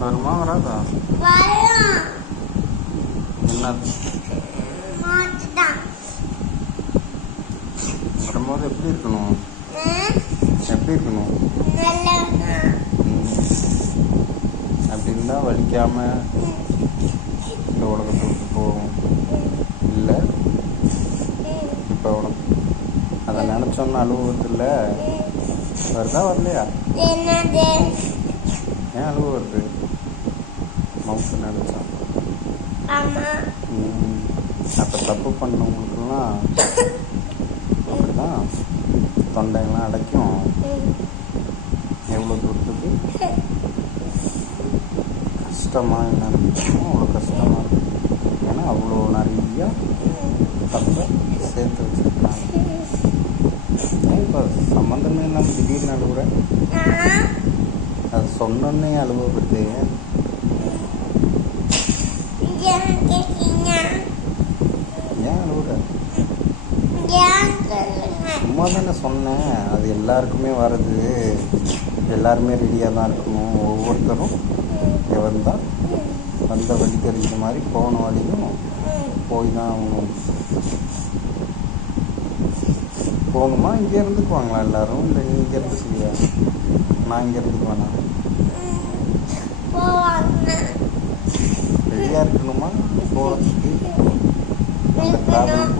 வருமா வராதா? என்ன வரும்போது எப்படி இருக்கணும்? எப்படி இருக்கணும்? அப்படி இருந்தா வலிக்காம இந்த உலகத்தை விட்டு போகும். இல்லை இப்போ உனக்கு அதை நினச்சோன்னு அழுவுறது இல்லை, வருதா வரலையா? ஏன் அழுவு வருது? மவுத்து நினச்சா அப்போ தப்பு பண்ணவங்களுக்கெல்லாம் அப்படிதான் தொண்டையெல்லாம் அடைக்கும். எவ்வளோ தூரத்துக்கு கஷ்டமாக என்ன இருக்கும், அவ்வளோ கஷ்டமாக இருக்கும். ஏன்னா அவ்வளோ நிறையா தப்பை சேர்த்து வச்சுருக்காங்க. ஏன் இப்போ சம்மந்தமே இல்லாமல் திடீர்னு அழுகுற? அது சொன்னோன்னே அழுவப்படுது. ஏன் அழுகுற? சும்மா தானே சொன்னேன். அது எல்லாருக்குமே வருது, எல்லாருமே ரெடியாக தான் இருக்கணும். ஒவ்வொருத்தரும் வந்தால் வந்த வழி தெரிஞ்ச மாதிரி போன வழியும் போய் தான் ஆகணும். போகணுமா? இங்கே இருந்துக்குவாங்களா எல்லாரும்? இல்லை நீ இங்கே இருந்துக்குவியா? நான் இங்கே இருந்துக்கு வேணாம். ரெடியாக இருக்கணுமா போகிறதுக்கு? அந்த டிராவல்